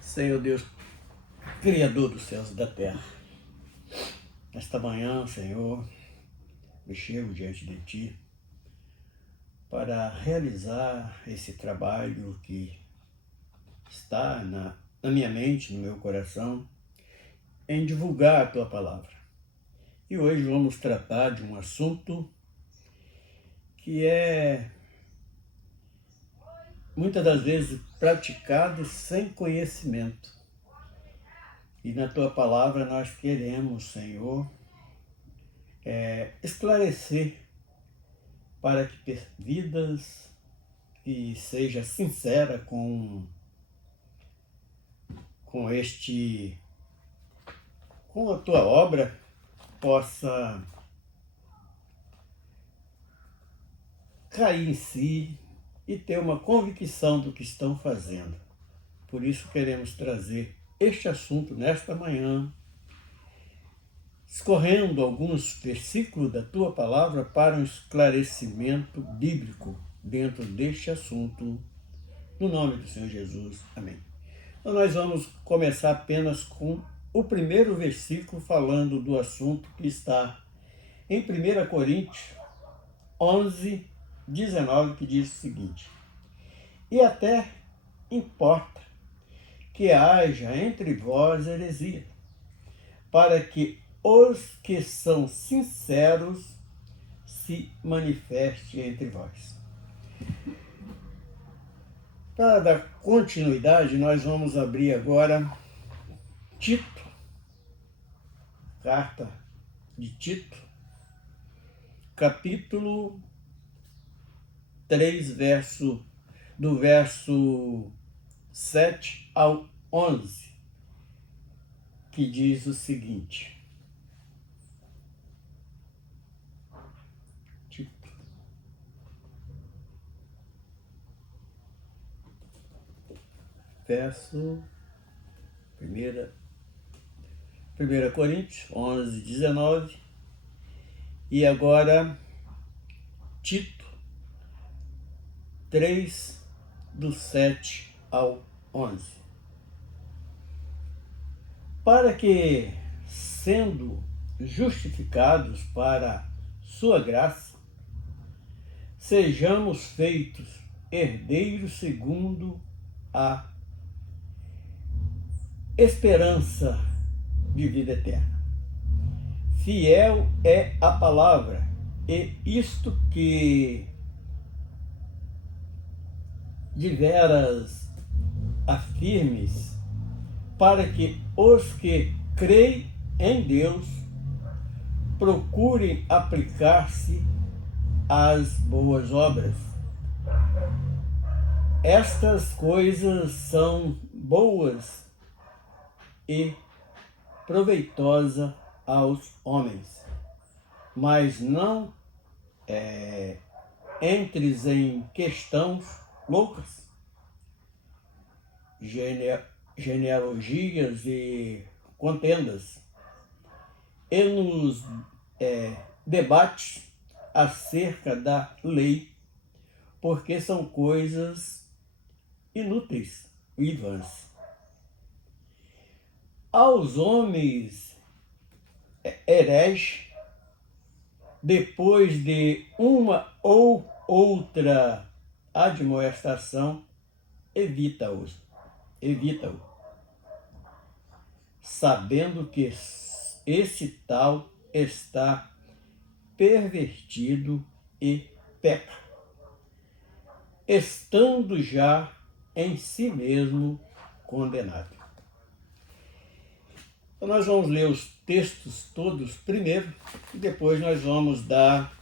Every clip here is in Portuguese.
Senhor Deus, Criador dos céus e da terra, esta manhã, Senhor, me chego diante de Ti para realizar esse trabalho que está na minha mente, no meu coração, em divulgar a Tua palavra. E hoje vamos tratar de um assunto que é muitas das vezes praticado sem conhecimento. E na Tua palavra nós queremos, Senhor, esclarecer para que vidas e seja sincera com a Tua obra, possa cair em si e ter uma convicção do que estão fazendo. Por isso queremos trazer este assunto nesta manhã, escorrendo alguns versículos da Tua palavra para um esclarecimento bíblico dentro deste assunto, no nome do Senhor Jesus. Amém. Então nós vamos começar apenas com o primeiro versículo falando do assunto que está em 1 Coríntios 11, 19, que diz o seguinte: E até importa que haja entre vós heresia, para que os que são sinceros se manifestem entre vós. Para dar continuidade, nós vamos abrir agora Tito, carta de Tito, capítulo 3, do verso 7 ao 11, que diz o seguinte: Tito, verso 1 Coríntios 11, 19, e agora Tito 3, do 7 ao 11. Para que, sendo justificados para sua graça, sejamos feitos herdeiros segundo a esperança de vida eterna. Fiel é a palavra, e isto que de veras afirmes, para que os que creem em Deus procurem aplicar-se às boas obras. Estas coisas são boas e proveitosas aos homens, mas não entres em questões loucas, genealogias e contendas, e nos debates acerca da lei, porque são coisas inúteis e vãs. Aos homens hereges, depois de uma ou outra admoestação, evita-o, sabendo que esse tal está pervertido e peca, estando já em si mesmo condenado. Então nós vamos ler os textos todos primeiro e depois nós vamos dar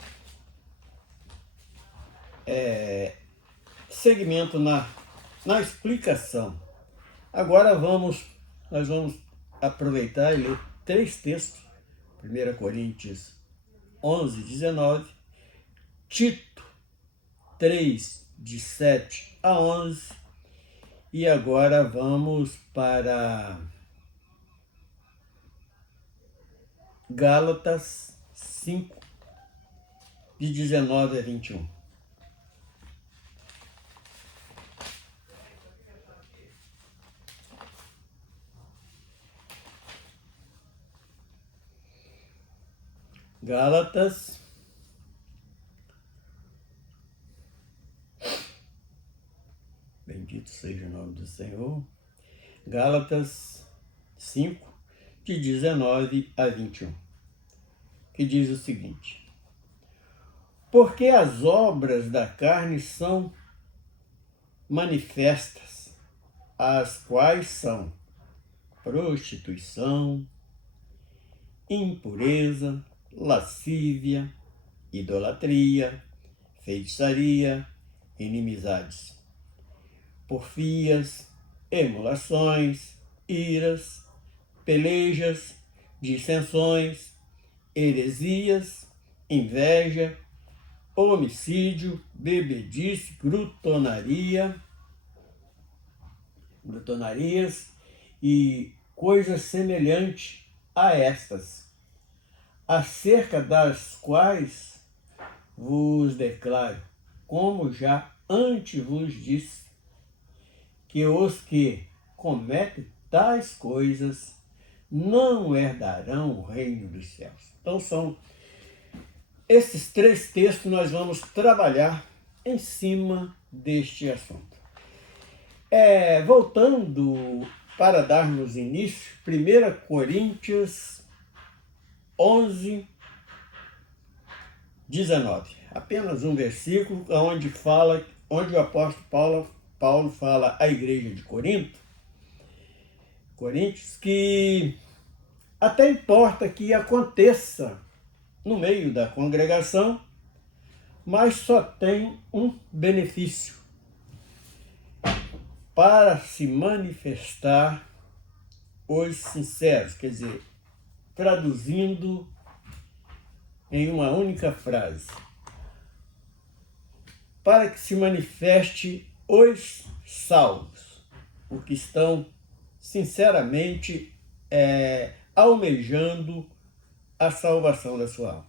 seguimento na explicação. Agora nós vamos aproveitar e ler 3 textos: 1 Coríntios 11, 19, Tito 3, de 7 a 11, e agora vamos para Gálatas 5, de 19 a 21. Gálatas, bendito seja o nome do Senhor, Gálatas 5, de 19 a 21, que diz o seguinte: porque as obras da carne são manifestas, as quais são prostituição, impureza, lascívia, idolatria, feitiçaria, inimizades, porfias, emulações, iras, pelejas, dissensões, heresias, inveja, homicídio, bebedice, glutonarias e coisas semelhantes a estas, acerca das quais vos declaro, como já antes vos disse, que os que cometem tais coisas não herdarão o reino dos céus. Então são esses 3 textos nós vamos trabalhar em cima deste assunto. Voltando para darmos início, 1 Coríntios 11, 19. Apenas um versículo onde o apóstolo Paulo fala à igreja de Coríntios, que até importa que aconteça no meio da congregação, mas só tem um benefício: para se manifestar os sinceros, quer dizer, traduzindo em uma única frase, para que se manifeste os salvos, os que estão sinceramente almejando a salvação da sua alma.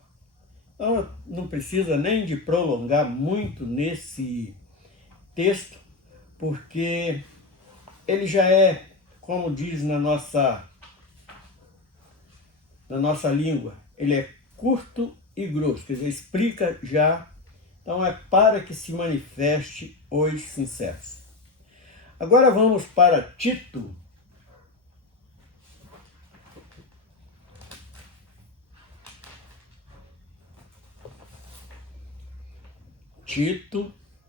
Então, não precisa nem de prolongar muito nesse texto, porque ele já é, como diz na nossa língua, ele é curto e grosso, quer dizer, explica já. Então é para que se manifeste os sinceros. Agora vamos para Tito.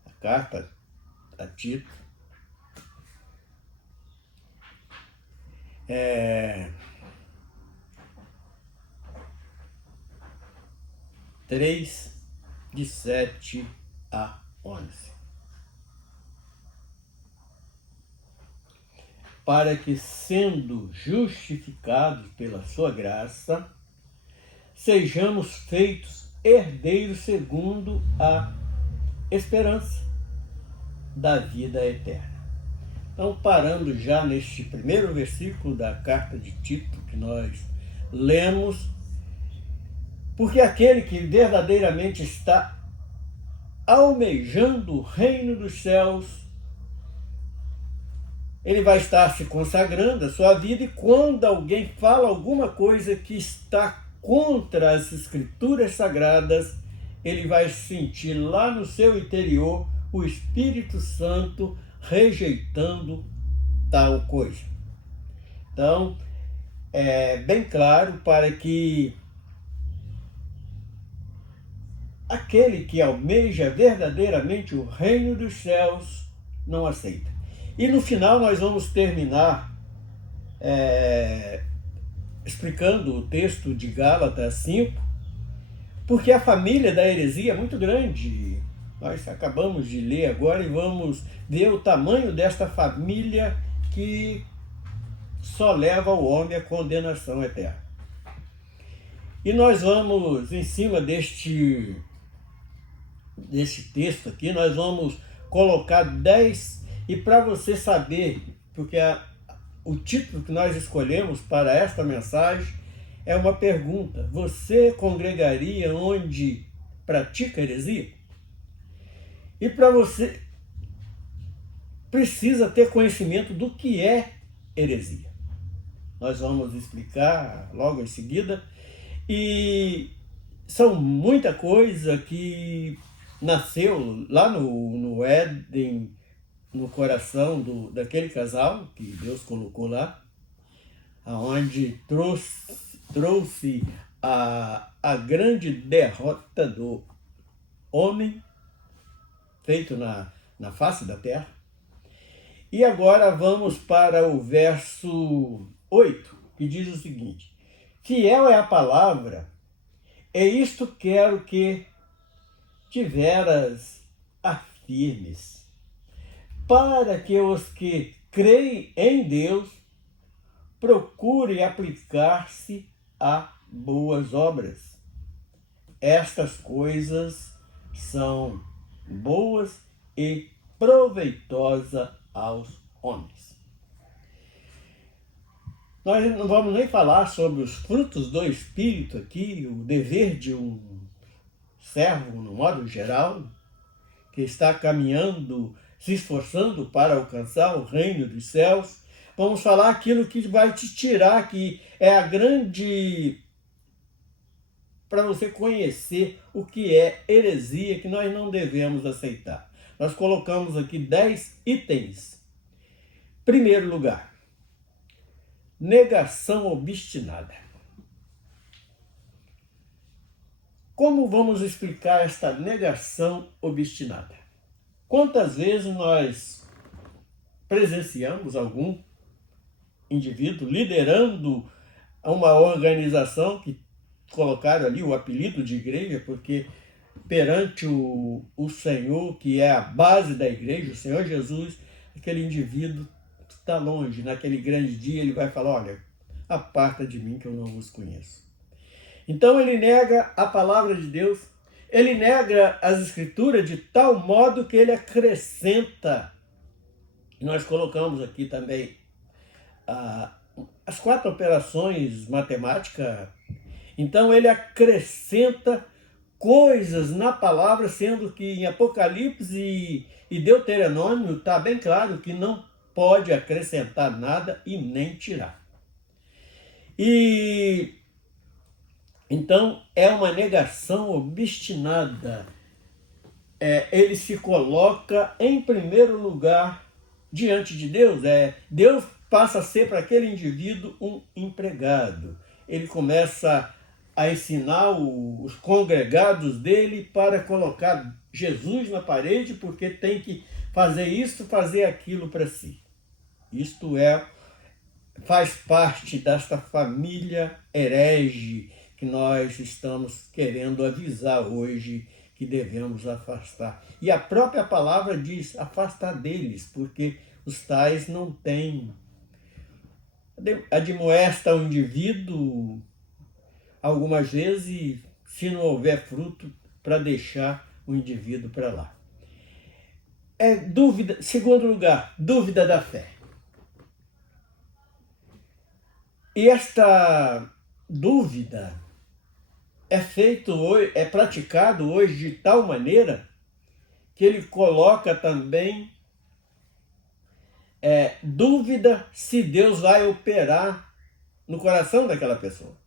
A carta a Tito. 3, de 7 a 11. Para que, sendo justificados pela sua graça, sejamos feitos herdeiros segundo a esperança da vida eterna. Então, parando já neste primeiro versículo da carta de Tito que nós lemos, porque aquele que verdadeiramente está almejando o reino dos céus, ele vai estar se consagrando a sua vida, e quando alguém fala alguma coisa que está contra as escrituras sagradas, ele vai sentir lá no seu interior o Espírito Santo rejeitando tal coisa. Então, é bem claro para que aquele que almeja verdadeiramente o reino dos céus não aceita. E no final nós vamos terminar explicando o texto de Gálatas 5, porque a família da heresia é muito grande. Nós acabamos de ler agora e vamos ver o tamanho desta família que só leva o homem à condenação eterna. E nós vamos, em cima deste texto aqui, nós vamos colocar 10, e para você saber, porque o título que nós escolhemos para esta mensagem é uma pergunta: você congregaria onde pratica heresia? E para você precisa ter conhecimento do que é heresia. Nós vamos explicar logo em seguida. E são muita coisa que nasceu lá no Éden, no coração daquele casal que Deus colocou lá, aonde trouxe a grande derrota do homem feito na face da terra. E agora vamos para o verso 8, que diz o seguinte: fiel é a palavra, e isto quero que tiveras afirmes, para que os que creem em Deus procurem aplicar-se a boas obras. Estas coisas são boas e proveitosas aos homens. Nós não vamos nem falar sobre os frutos do Espírito aqui, o dever de um servo, no modo geral, que está caminhando, se esforçando para alcançar o reino dos céus. Vamos falar aquilo que vai te tirar, que é a grande... para você conhecer o que é heresia, que nós não devemos aceitar. Nós colocamos aqui 10 itens. Primeiro lugar, negação obstinada. Como vamos explicar esta negação obstinada? Quantas vezes nós presenciamos algum indivíduo liderando uma organização que colocaram ali o apelido de igreja, porque perante o Senhor, que é a base da igreja, o Senhor Jesus, aquele indivíduo está longe. Naquele grande dia ele vai falar: olha, aparta de mim que eu não vos conheço. Então ele nega a palavra de Deus, ele nega as escrituras de tal modo que ele acrescenta. Nós colocamos aqui também as 4 operações matemáticas. Então ele acrescenta coisas na palavra, sendo que em Apocalipse e Deuteronômio está bem claro que não pode acrescentar nada e nem tirar. E então é uma negação obstinada. Ele se coloca em primeiro lugar diante de Deus. Deus passa a ser para aquele indivíduo um empregado. Ele começa a ensinar os congregados dele para colocar Jesus na parede, porque tem que fazer isso, fazer aquilo para si. Isto faz parte desta família herege que nós estamos querendo avisar hoje que devemos afastar. E a própria palavra diz: afastar deles, porque os tais não têm. Admoesta o indivíduo algumas vezes, se não houver fruto, para deixar o indivíduo para lá. Dúvida. Segundo lugar, dúvida da fé. E esta dúvida é praticado hoje de tal maneira que ele coloca também dúvida se Deus vai operar no coração daquela pessoa.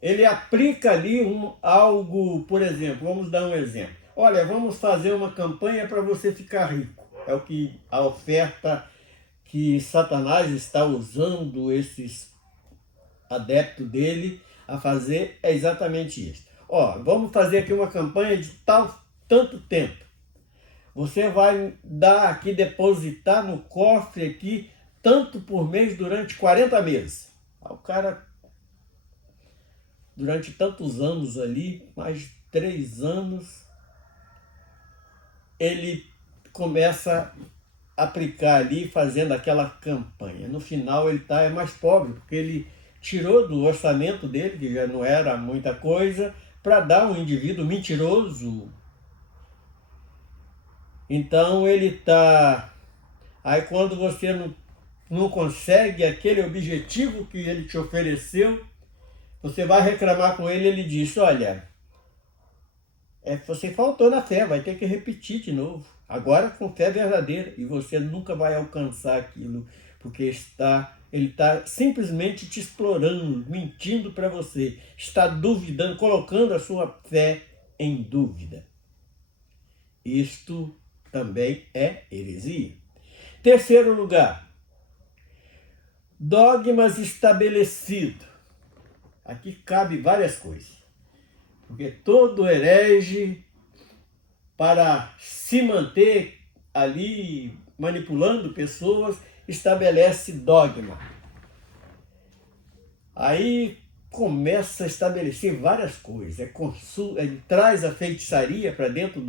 Ele aplica ali algo, por exemplo, vamos dar um exemplo. Olha, vamos fazer uma campanha para você ficar rico. É o que a oferta que Satanás está usando esses adeptos dele a fazer é exatamente isso. Vamos fazer aqui uma campanha de tanto tempo. Você vai dar aqui, depositar no cofre aqui, tanto por mês durante 40 meses. O cara, durante tantos anos ali, mais de 3 anos, ele começa a aplicar ali, fazendo aquela campanha. No final ele é mais pobre, porque ele tirou do orçamento dele, que já não era muita coisa, para dar um indivíduo mentiroso. Então ele está... Aí quando você não consegue aquele objetivo que ele te ofereceu, você vai reclamar com ele, ele diz: olha, você faltou na fé, vai ter que repetir de novo. Agora com fé verdadeira, e você nunca vai alcançar aquilo, porque está Ele está simplesmente te explorando, mentindo para você, está duvidando, colocando a sua fé em dúvida. Isto também é heresia. Terceiro lugar, dogmas estabelecidos. Aqui cabe várias coisas, porque todo herege, para se manter ali manipulando pessoas, estabelece dogma. Aí começa a estabelecer várias coisas. Ele traz a feitiçaria para dentro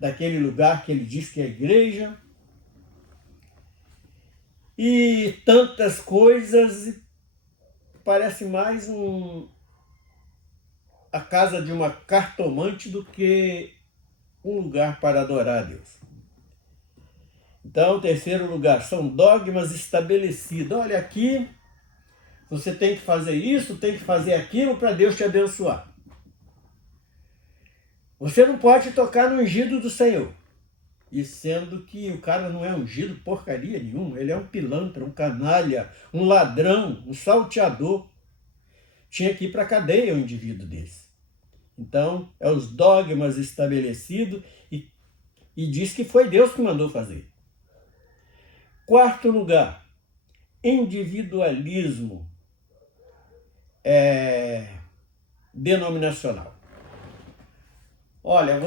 daquele lugar que ele diz que é a igreja. E tantas coisas, parece mais a casa de uma cartomante do que um lugar para adorar a Deus. Então, terceiro lugar, são dogmas estabelecidos. Olha, aqui você tem que fazer isso, tem que fazer aquilo para Deus te abençoar. Você não pode tocar no ungido do Senhor. E sendo que o cara não é ungido porcaria nenhuma, ele é um pilantra, um canalha, um ladrão, um salteador. Tinha que ir para a cadeia um indivíduo desse. Então, é os dogmas estabelecidos e diz que foi Deus que mandou fazer. Quarto lugar, individualismo denominacional. Olha,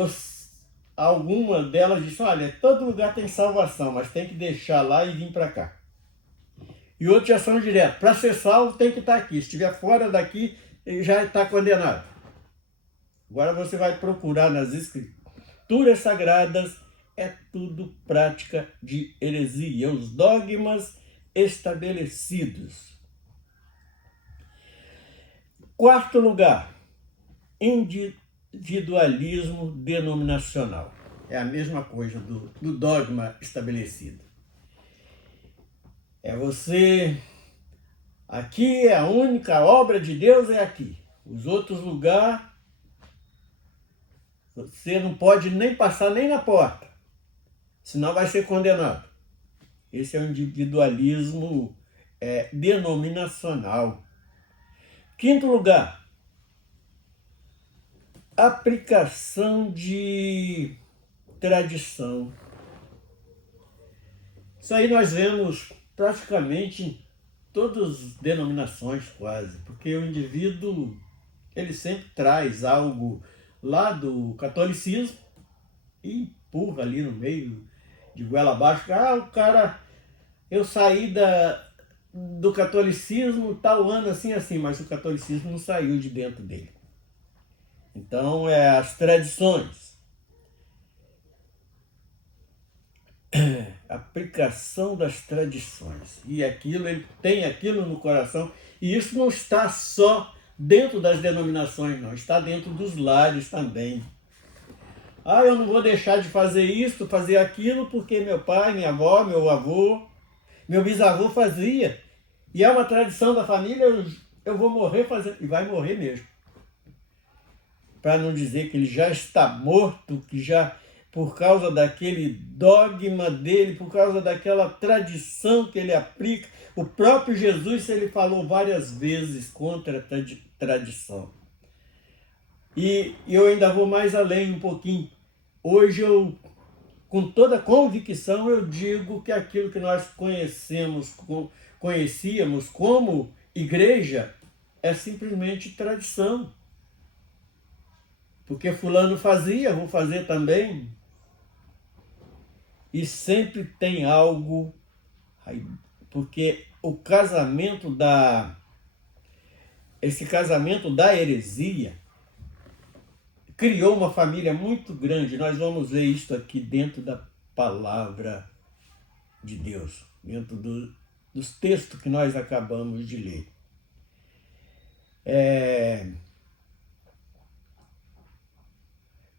alguma delas diz, olha, todo lugar tem salvação, mas tem que deixar lá e vir para cá. E outros já são direto. Para ser salvo tem que estar aqui. Se estiver fora daqui, ele já está condenado. Agora você vai procurar nas escrituras sagradas, é tudo prática de heresia, os dogmas estabelecidos. Quarto lugar, individualismo denominacional. É a mesma coisa do dogma estabelecido. É você, aqui é a única obra de Deus, é aqui. Os outros lugares, você não pode nem passar nem na porta, senão vai ser condenado. Esse é o individualismo denominacional. Quinto lugar, aplicação de tradição. Isso aí nós vemos praticamente em todas as denominações quase, porque o indivíduo, ele sempre traz algo lá do catolicismo e empurra ali no meio, de goela abaixo. O cara, eu saí do catolicismo tal ano assim, mas o catolicismo não saiu de dentro dele. Então, as tradições, aplicação das tradições, e aquilo, ele tem aquilo no coração, e isso não está só dentro das denominações, não, está dentro dos lares também. Eu não vou deixar de fazer isso, fazer aquilo, porque meu pai, minha avó, meu avô, meu bisavô fazia, e é uma tradição da família, eu vou morrer fazendo, e vai morrer mesmo. Para não dizer que ele já está morto, que já, por causa daquele dogma dele, por causa daquela tradição que ele aplica, o próprio Jesus, ele falou várias vezes contra a tradição. E eu ainda vou mais além um pouquinho. Hoje com toda convicção, eu digo que aquilo que nós conhecíamos como igreja é simplesmente tradição. Porque fulano fazia, vou fazer também. E sempre tem algo, porque esse casamento da heresia criou uma família muito grande. Nós vamos ver isso aqui dentro da palavra de Deus, dentro dos textos que nós acabamos de ler.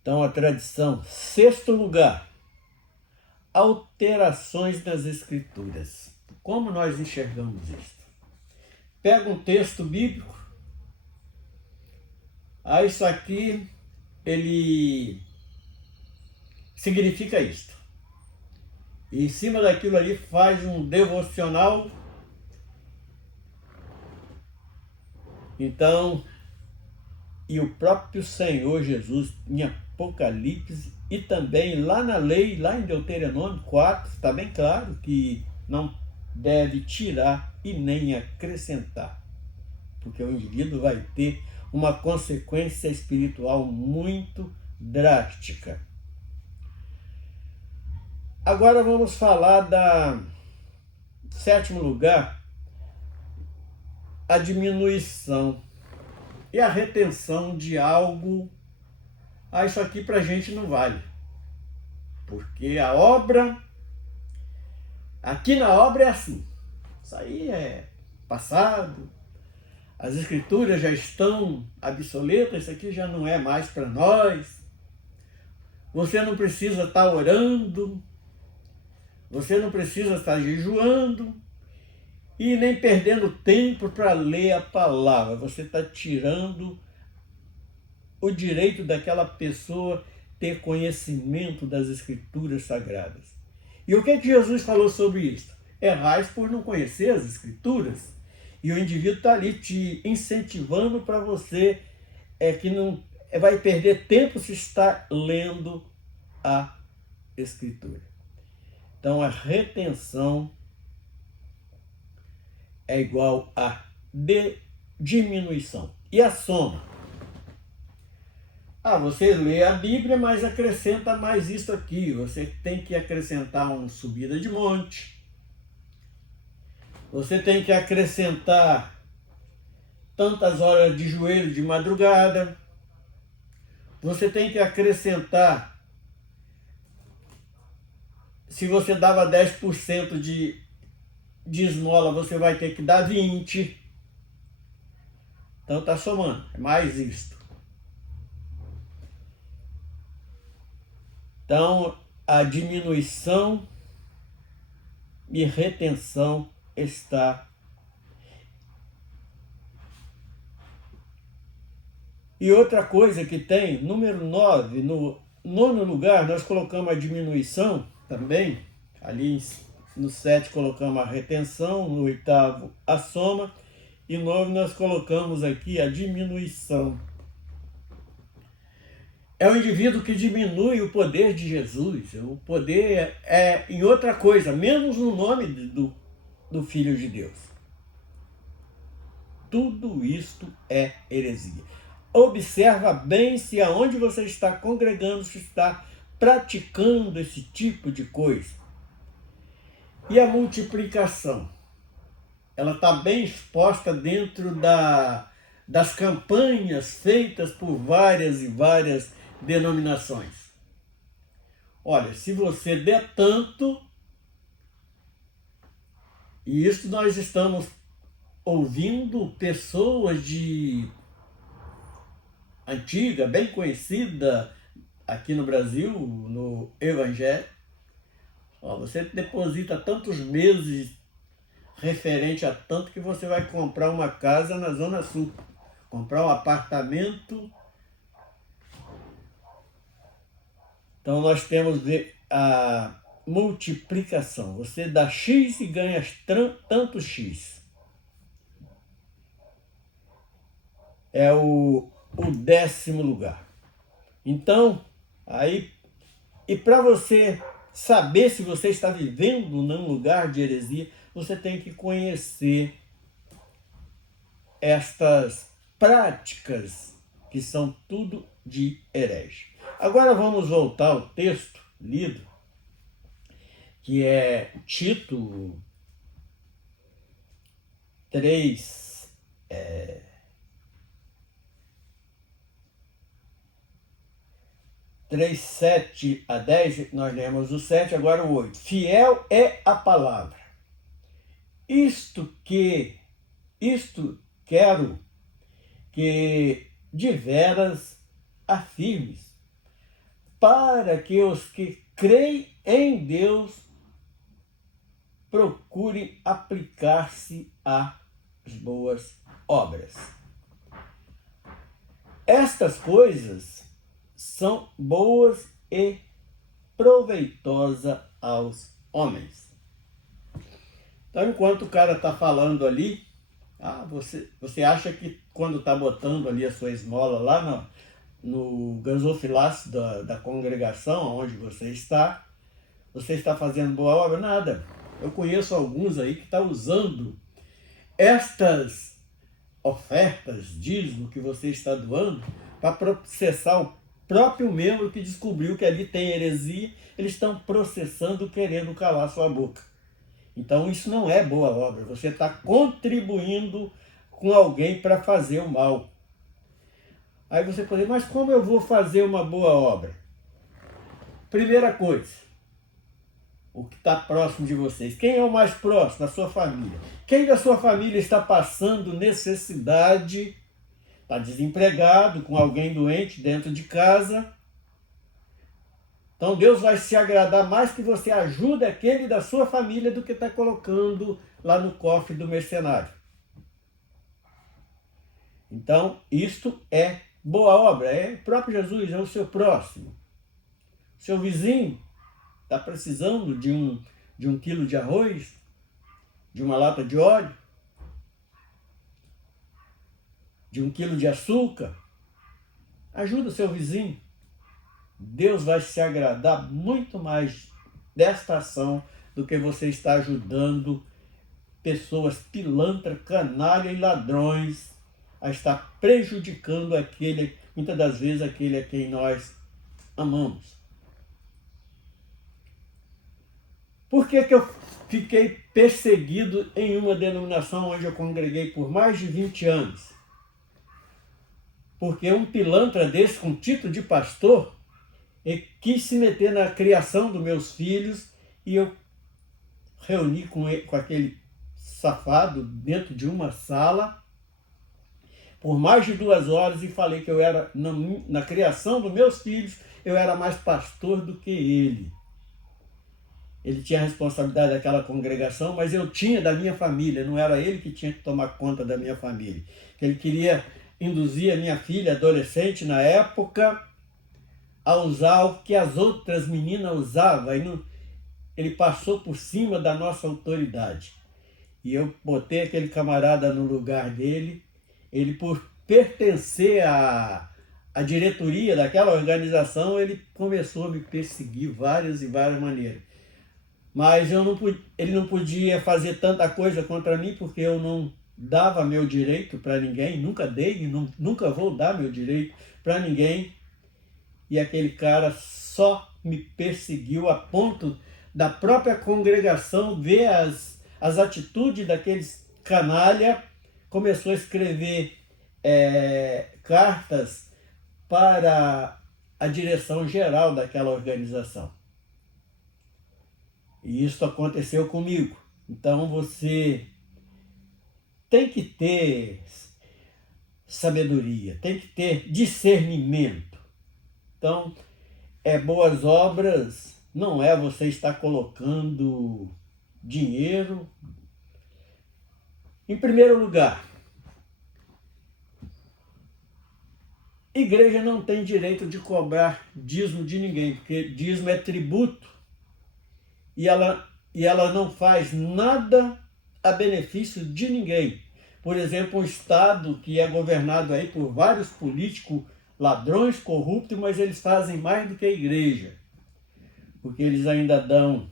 Então, a tradição. Sexto lugar, alterações nas escrituras. Como nós enxergamos isso? Pega um texto bíblico, isso aqui, ele significa isto. E em cima daquilo ali faz um devocional Então, e o próprio Senhor Jesus, em Apocalipse, e também lá na lei, lá em Deuteronômio 4, está bem claro que não deve tirar e nem acrescentar, porque o indivíduo vai ter uma consequência espiritual muito drástica. Agora vamos falar da sétimo lugar, a diminuição e a retenção de algo. Isso aqui para a gente não vale, porque a obra, aqui na obra é assim, isso aí é passado, as escrituras já estão obsoletas, isso aqui já não é mais para nós, você não precisa estar orando, você não precisa estar jejuando e nem perdendo tempo para ler a palavra, você está tirando o direito daquela pessoa ter conhecimento das escrituras sagradas. E o que Jesus falou sobre isso? Errais por não conhecer as escrituras. E o indivíduo está ali te incentivando para você que não vai perder tempo se está lendo a escritura. Então a retenção é igual a diminuição. E a soma? Você lê a Bíblia, mas acrescenta mais isso aqui. Você tem que acrescentar uma subida de monte. Você tem que acrescentar tantas horas de joelho de madrugada. Você tem que acrescentar, se você dava 10% de esmola, você vai ter que dar 20%. Então está somando, é mais isto. Então, a diminuição e retenção está. E outra coisa que tem, número 9, no nono lugar, nós colocamos a diminuição também. Ali no 7 colocamos a retenção, no 8º a soma, e 9 nós colocamos aqui a diminuição. É o indivíduo que diminui o poder de Jesus. O poder é em outra coisa, menos no nome do Filho de Deus. Tudo isto é heresia. Observa bem se aonde você está congregando, se está praticando esse tipo de coisa. E a multiplicação? Ela está bem exposta dentro das campanhas feitas por várias e várias denominações. Olha, se você der tanto, e isso nós estamos ouvindo pessoas de antiga, bem conhecida aqui no Brasil, no Evangelho, você deposita tantos meses referente a tanto que você vai comprar uma casa na Zona Sul, comprar um apartamento. Então nós temos a multiplicação. Você dá X e ganha tanto X. É o 10º lugar. Então, aí, e para você saber se você está vivendo num lugar de heresia, você tem que conhecer estas práticas que são tudo de herege. Agora vamos voltar ao texto lido, que é Tito 3, 7 a 10, nós lemos o 7, agora o 8. Fiel é a palavra. Isto quero que de veras afirmes, para que os que creem em Deus procurem aplicar-se às boas obras. Estas coisas são boas e proveitosas aos homens. Então, enquanto o cara está falando ali, Você acha que quando está botando ali a sua esmola lá no gasofilácio da congregação onde você está fazendo boa obra? Nada. Eu conheço alguns aí que estão usando estas ofertas, dízimo que você está doando, para processar o próprio membro que descobriu que ali tem heresia. Eles estão processando, querendo calar sua boca. Então isso não é boa obra. Você está contribuindo com alguém para fazer o mal. Aí você pode dizer, mas como eu vou fazer uma boa obra? Primeira coisa, o que está próximo de vocês. Quem é o mais próximo? Da sua família. Quem da sua família está passando necessidade, está desempregado, com alguém doente dentro de casa? Então Deus vai se agradar mais que você ajude aquele da sua família do que está colocando lá no cofre do mercenário. Então, isto é boa obra, é o próprio Jesus, é o seu próximo. Seu vizinho está precisando de um quilo de arroz, de uma lata de óleo, de um quilo de açúcar. Ajuda o seu vizinho. Deus vai se agradar muito mais desta ação do que você está ajudando pessoas pilantras, canalha e ladrões a estar prejudicando aquele, muitas das vezes, aquele a quem nós amamos. Por que eu fiquei perseguido em uma denominação onde eu congreguei por mais de 20 anos? Porque um pilantra desse, com título de pastor, quis se meter na criação dos meus filhos, e eu reuni com aquele safado dentro de uma sala por mais de 2 horas e falei que eu era, na criação dos meus filhos, eu era mais pastor do que ele. Ele tinha a responsabilidade daquela congregação, mas eu tinha da minha família, não era ele que tinha que tomar conta da minha família. Ele queria induzir a minha filha, adolescente na época, a usar o que as outras meninas usavam. Aí ele passou por cima da nossa autoridade. E eu botei aquele camarada no lugar dele. Ele, por pertencer à diretoria daquela organização, ele começou a me perseguir várias e várias maneiras. Mas ele não podia fazer tanta coisa contra mim, porque eu não dava meu direito para ninguém, nunca dei e nunca vou dar meu direito para ninguém. E aquele cara só me perseguiu a ponto da própria congregação ver as atitudes daqueles canalha, começou a escrever cartas para a direção geral daquela organização. E isso aconteceu comigo. Então você tem que ter sabedoria, tem que ter discernimento. Então, boas obras não é você estar colocando dinheiro. Em primeiro lugar, igreja não tem direito de cobrar dízimo de ninguém, porque dízimo é tributo e ela não faz nada a benefício de ninguém. Por exemplo, um estado que é governado aí por vários políticos ladrões, corruptos, mas eles fazem mais do que a igreja, porque eles ainda dão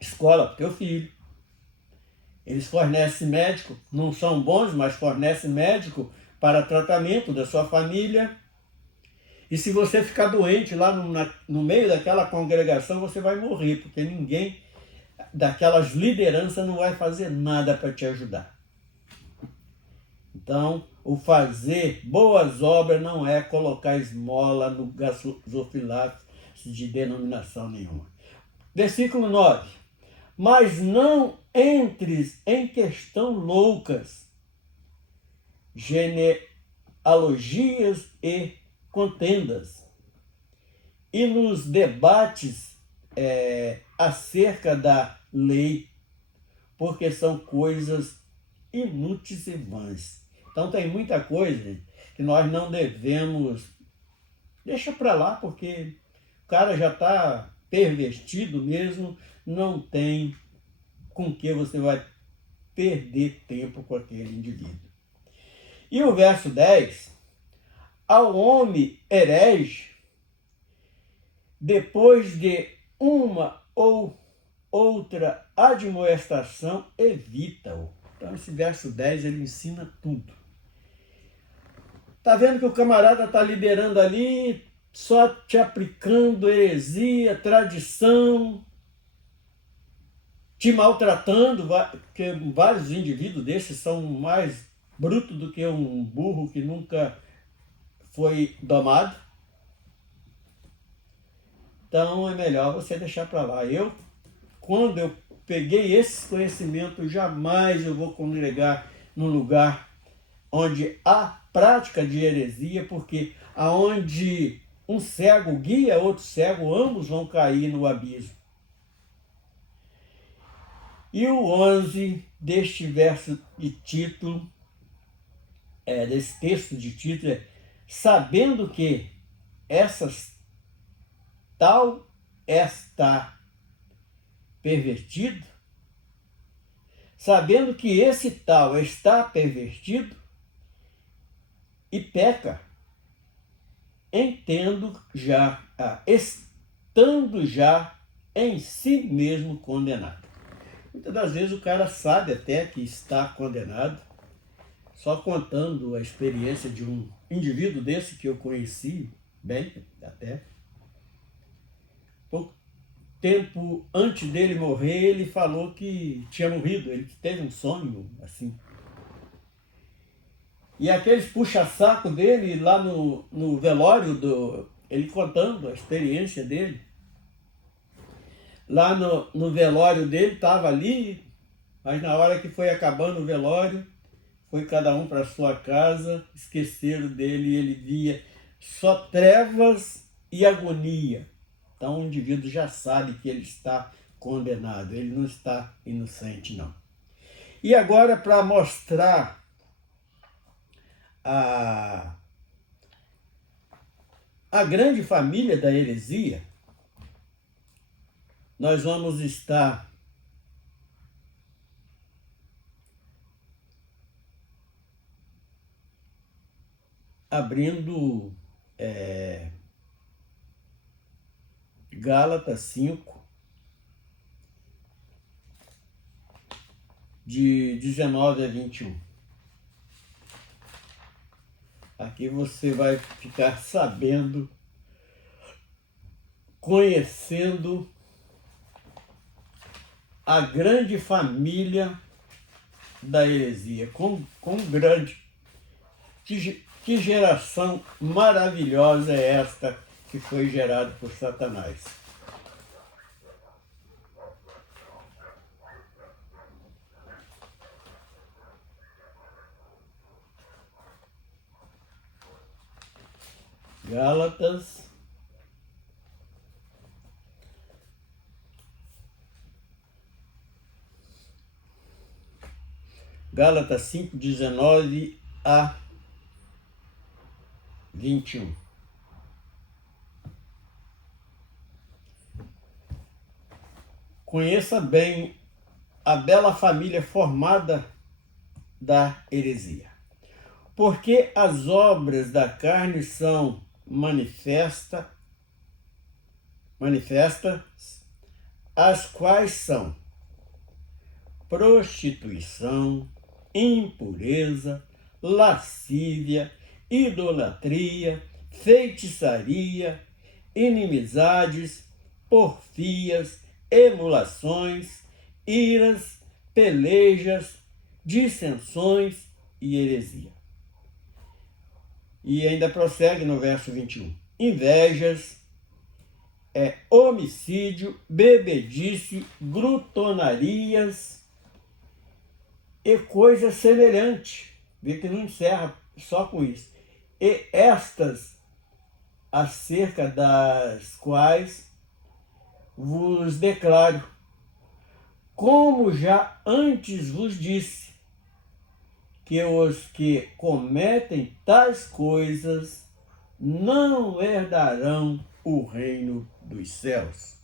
escola para o teu filho, eles fornecem médico, não são bons, mas fornecem médico para tratamento da sua família. E se você ficar doente lá no meio daquela congregação, você vai morrer, porque ninguém daquelas lideranças não vai fazer nada para te ajudar. Então, o fazer boas obras não é colocar esmola no gasofilácio de denominação nenhuma. Versículo 9. Mas não entres em questão loucas, genealogias e contendas, e nos debates acerca da lei, porque são coisas inúteis e vãs. Então tem muita coisa que nós não devemos deixar para lá, porque o cara já está pervertido mesmo, não tem com que você vai perder tempo com aquele indivíduo. E o verso 10, ao homem herege, depois de uma ou outra admoestação, evita-o. Então esse verso 10 ele ensina tudo. Tá vendo que o camarada tá liderando ali, só te aplicando heresia, tradição, te maltratando, porque vários indivíduos desses são mais brutos do que um burro que nunca foi domado. Então é melhor você deixar para lá. Quando eu peguei esse conhecimento, jamais eu vou congregar num lugar onde há prática de heresia, porque aonde um cego guia outro cego, ambos vão cair no abismo. E o 11 deste verso de título, desse texto de título, é: sabendo que tal está pervertido, sabendo que esse tal está pervertido e peca, estando já em si mesmo condenado. Muitas das vezes o cara sabe até que está condenado, só contando a experiência de um indivíduo desse que eu conheci bem, até pouco tempo antes dele morrer, ele falou que tinha morrido, ele teve um sonho assim. E aqueles puxa-saco dele lá no velório, ele contando a experiência dele, lá no velório dele, estava ali, mas na hora que foi acabando o velório, foi cada um para sua casa, esqueceram dele e ele via só trevas e agonia. Então o indivíduo já sabe que ele está condenado, ele não está inocente, não. E agora, para mostrar a grande família da heresia, nós vamos estar abrindo Gálatas 5, de 19 a 21. Aqui você vai ficar sabendo, conhecendo a grande família da heresia. Quão grande, que geração maravilhosa é esta que foi gerada por Satanás. Gálatas 5, 19 a 21. Conheça bem a bela família formada da heresia. Porque as obras da carne são manifestas, as quais são prostituição, impureza, lascívia, idolatria, feitiçaria, inimizades, porfias, emulações, iras, pelejas, dissensões e heresia. E ainda prossegue no verso 21. Invejas, homicídio, bebedice, glutonarias e coisas semelhantes. Vê que não encerra só com isso. E estas, acerca das quais vos declaro, como já antes vos disse, que os que cometem tais coisas não herdarão o reino dos céus.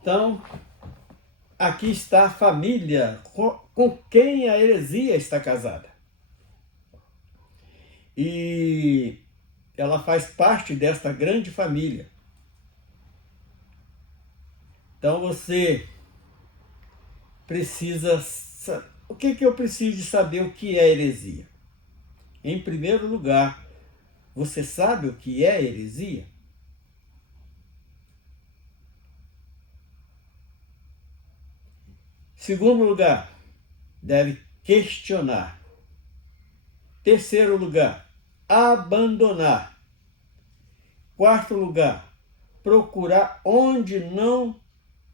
Então, aqui está a família com quem a heresia está casada. E ela faz parte desta grande família. Então você precisa... O que eu preciso de saber o que é heresia? Em primeiro lugar, você sabe o que é heresia? Segundo lugar, deve questionar. Terceiro lugar, abandonar. Quarto lugar, procurar onde não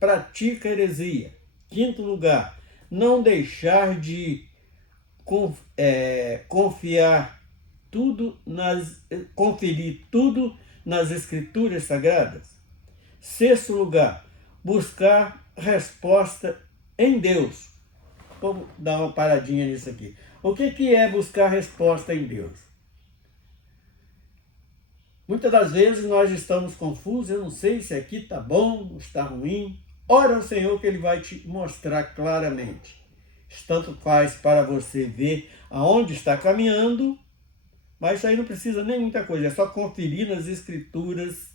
pratica heresia. Quinto lugar, não deixar de conferir tudo nas Escrituras Sagradas. Sexto lugar, buscar resposta em Deus. Vamos dar uma paradinha nisso aqui. O que é buscar resposta em Deus? Muitas das vezes nós estamos confusos, eu não sei se aqui está bom, está ruim. Ora ao Senhor que Ele vai te mostrar claramente. Tanto faz para você ver aonde está caminhando, mas isso aí não precisa nem muita coisa, é só conferir nas Escrituras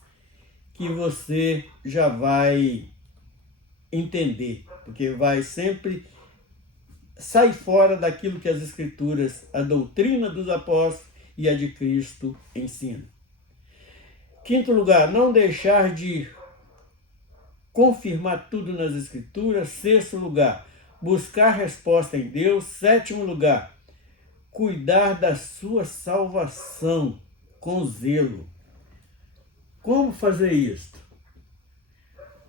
que você já vai entender, porque vai sempre sair fora daquilo que as Escrituras, a doutrina dos apóstolos e a de Cristo ensinam. Quinto lugar, não deixar de confirmar tudo nas Escrituras. Sexto lugar, buscar resposta em Deus. Sétimo lugar, cuidar da sua salvação com zelo. Como fazer isto?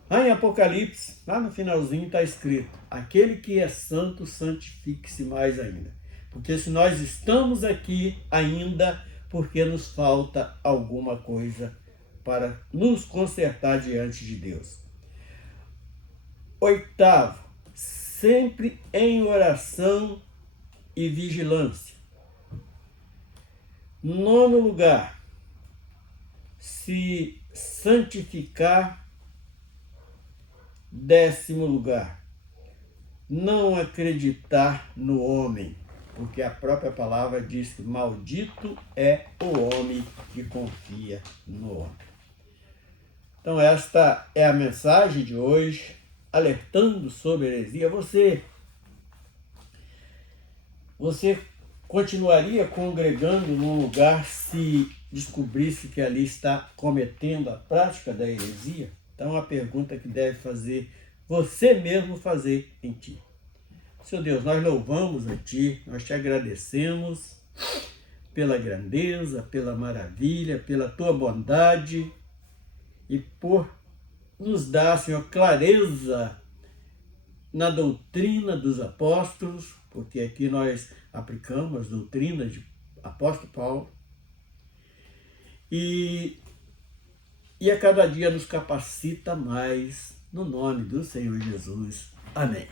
Lá em Apocalipse, lá no finalzinho está escrito: aquele que é santo, santifique-se mais ainda. Porque se nós estamos aqui ainda, porque nos falta alguma coisa para nos consertar diante de Deus. Oitavo, sempre em oração e vigilância. Nono lugar, se santificar. Décimo lugar, não acreditar no homem, porque a própria palavra diz que maldito é o homem que confia no homem. Então esta é a mensagem de hoje, alertando sobre a heresia. Você continuaria congregando num lugar se descobrisse que ali está cometendo a prática da heresia? Então, a pergunta que deve fazer, você mesmo fazer em ti. Senhor Deus, nós louvamos a Ti, nós Te agradecemos pela grandeza, pela maravilha, pela Tua bondade e por nos dar, Senhor, clareza na doutrina dos apóstolos, porque aqui nós aplicamos as doutrinas de apóstolo Paulo, e a cada dia nos capacita mais, no nome do Senhor Jesus. Amém.